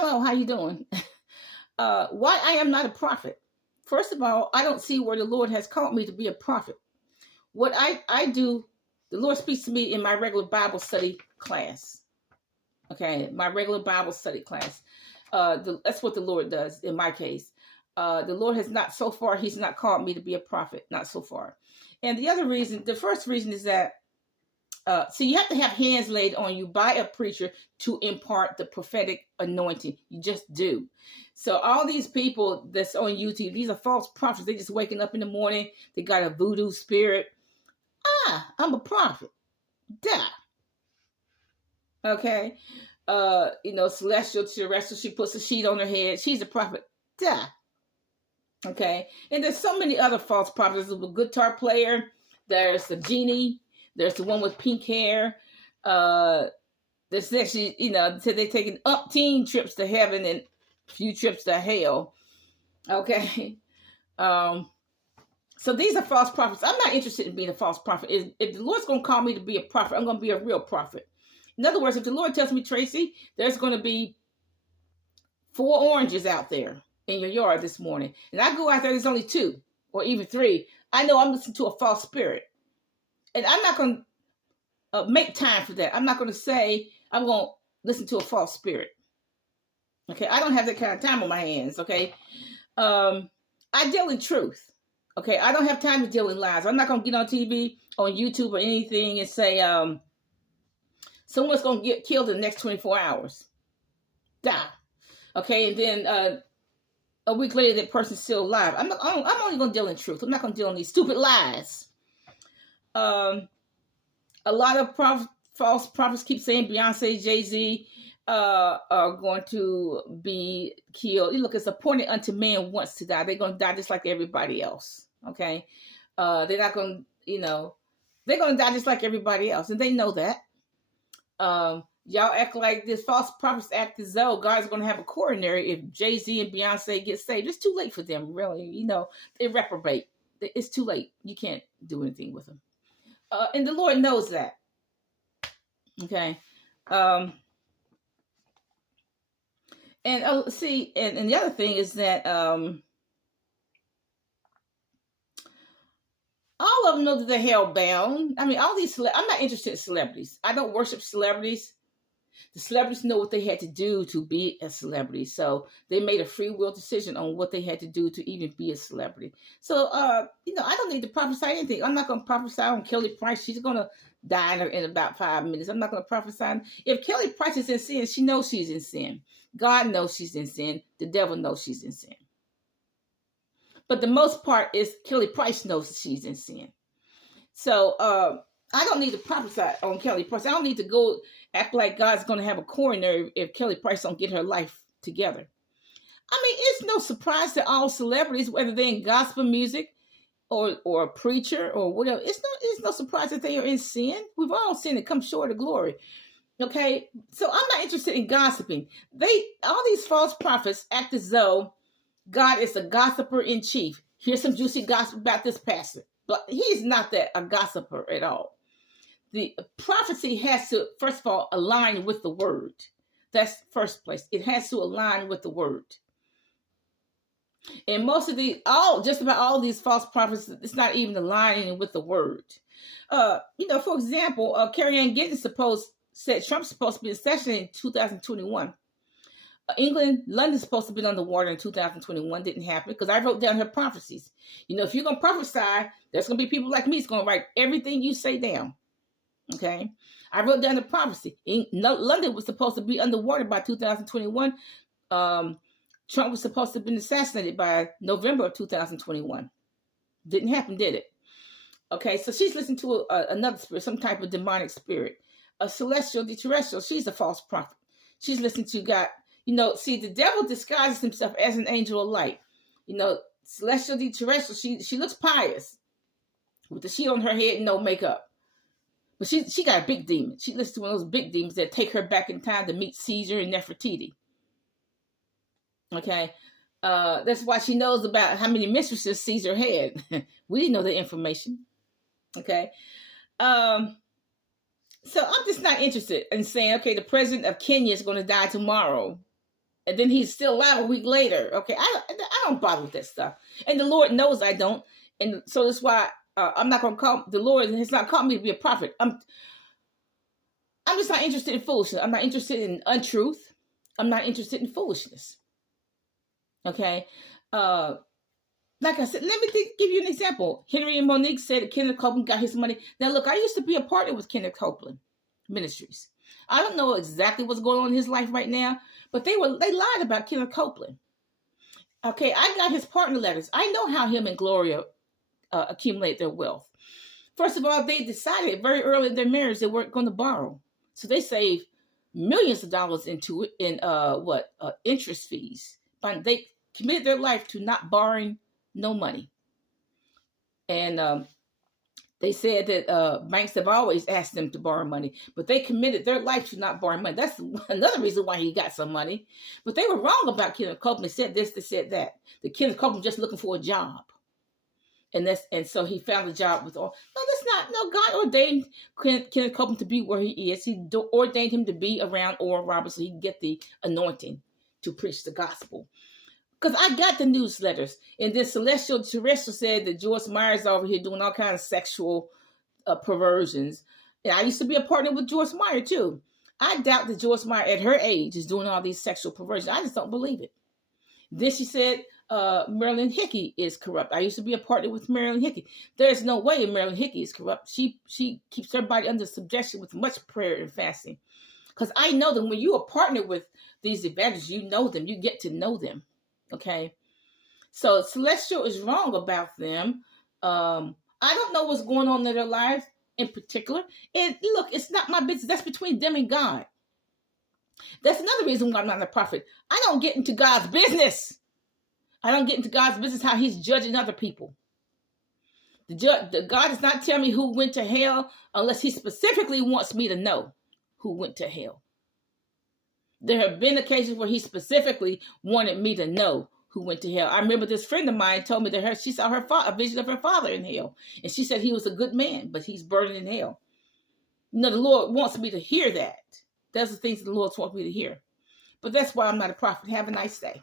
Hello, how you doing? Why I am not a prophet. First of all, I don't see where the Lord has called me to be a prophet. What I do, the Lord speaks to me in my regular Bible study class. Okay, my regular Bible study class. That's what the Lord does in my case. The Lord has not so far, he's not called me to be a prophet, not so far. And the first reason is that so you have to have hands laid on you by a preacher to impart the prophetic anointing. You just do. So all these people that's on YouTube, these are false prophets. They just waking up in the morning. They got a voodoo spirit. I'm a prophet. Duh. Okay. Celestial, terrestrial, she puts a sheet on her head. She's a prophet. Duh. Okay. And there's so many other false prophets. There's a guitar player. There's the genie. There's the one with pink hair. There's actually, so they're taking up-teen trips to heaven and a few trips to hell. Okay. So these are false prophets. I'm not interested in being a false prophet. If the Lord's going to call me to be a prophet, I'm going to be a real prophet. In other words, if the Lord tells me, Tracy, there's going to be 4 oranges out there in your yard this morning, and I go out there, there's only 2 or even 3, I know I'm listening to a false spirit. And I'm not going to make time for that. I'm not going to say I'm going to listen to a false spirit. Okay, I don't have that kind of time on my hands. Okay, I deal in truth. Okay, I don't have time to deal in lies. I'm not going to get on TV, on YouTube, or anything and say someone's going to get killed in the next 24 hours. Die. Okay, and then a week later, that person's still alive. I'm only going to deal in truth. I'm not going to deal in these stupid lies. A lot of false prophets keep saying Beyonce, Jay-Z are going to be killed. Look, it's appointed unto man once to die. They're going to die just like everybody else. Okay. They're not going to, they're going to die just like everybody else. And they know that. Y'all act like this false prophets act as though God's going to have a coronary if Jay-Z and Beyonce get saved. It's too late for them, really. They reprobate. It's too late. You can't do anything with them. And the Lord knows that. Okay. And the other thing is that all of them know that they're hell-bound. I mean, all these, I'm not interested in celebrities. I don't worship celebrities. The celebrities know what they had to do to be a celebrity. So they made a free will decision on what they had to do to even be a celebrity. So, I don't need to prophesy anything. I'm not going to prophesy on Kelly Price. She's going to die in about 5 minutes. I'm not going to prophesy. If Kelly Price is in sin, she knows she's in sin. God knows she's in sin. The devil knows she's in sin. But the most part is Kelly Price knows she's in sin. So, I don't need to prophesy on Kelly Price. I don't need to go act like God's going to have a coronary if Kelly Price don't get her life together. I mean, it's no surprise that all celebrities, whether they're in gospel music or a preacher or whatever, it's no surprise that they are in sin. We've all sinned and come short of glory. Okay, so I'm not interested in gossiping. All these false prophets act as though God is a gossiper in chief. Here's some juicy gossip about this pastor. But he's not a gossiper at all. The prophecy has to, first of all, align with the word. That's first place. It has to align with the word. And just about all these false prophets, it's not even aligning with the word. For example, Carrie Ann Gittens said Trump's supposed to be in session in 2021. London's supposed to be underwater in 2021. Didn't happen because I wrote down her prophecies. If you're going to prophesy, there's going to be people like me that's going to write everything you say down. Okay. I wrote down the prophecy. London was supposed to be underwater by 2021. Trump was supposed to have been assassinated by November of 2021. Didn't happen, did it? Okay. So she's listening to another spirit, some type of demonic spirit. A celestial, the terrestrial, she's a false prophet. She's listening to God. The devil disguises himself as an angel of light. Celestial, the terrestrial, she looks pious with the sheet on her head and no makeup. But she got a big demon. She listens to one of those big demons that take her back in time to meet Caesar and Nefertiti. Okay. That's why she knows about how many mistresses Caesar had. We didn't know the information. Okay. So I'm just not interested in saying, okay, the president of Kenya is going to die tomorrow. and then he's still alive a week later. Okay, I don't bother with that stuff, and the Lord knows I don't, and so that's why I'm not going to call the Lord. Has not called me to be a prophet. I'm just not interested in foolishness. I'm not interested in untruth. I'm not interested in foolishness. Okay, like I said, let me give you an example. Henry and Monique said that Kenneth Copeland got his money. Now, look, I used to be a partner with Kenneth Copeland Ministries. I don't know exactly what's going on in his life right now, but they lied about Kenneth Copeland. Okay, I got his partner letters. I know how him and Gloria accumulate their wealth. First of all, they decided very early in their marriage they weren't going to borrow. So they saved millions of dollars into it in interest fees. But they committed their life to not borrowing no money. And they said that banks have always asked them to borrow money, but they committed their life to not borrow money. That's another reason why he got some money. But they were wrong about Kenneth Copeland. They said this, they said that. The Kenneth Copeland just looking for a job. And so he found a job with all. No, that's not. No, God ordained Kenneth Copeland to be where he is. He ordained him to be around Oral Roberts so he can get the anointing to preach the gospel. Because I got the newsletters, and then Celestial Terrestrial said that Joyce Myers over here doing all kinds of sexual perversions. And I used to be a partner with Joyce Meyer too. I doubt that Joyce Meyer at her age is doing all these sexual perversions. I just don't believe it. Then she said Marilyn Hickey is corrupt. I used to be a partner with Marilyn Hickey. There's no way Marilyn Hickey is corrupt. She keeps everybody under subjection with much prayer and fasting. Because I know that when you are partnered with these evangelists, you know them. You get to know them. Okay, so Celestial is wrong about them. I don't know what's going on in their lives in particular. And look, it's not my business. That's between them and God. That's another reason why I'm not a prophet. I don't get into God's business. I don't get into God's business how he's judging other people. God does not tell me who went to hell unless he specifically wants me to know who went to hell. There have been occasions where he specifically wanted me to know who went to hell. I remember this friend of mine told me that she saw a vision of her father in hell. And she said he was a good man, but he's burning in hell. You know, the Lord wants me to hear that. That's the things the Lord wants me to hear. But that's why I'm not a prophet. Have a nice day.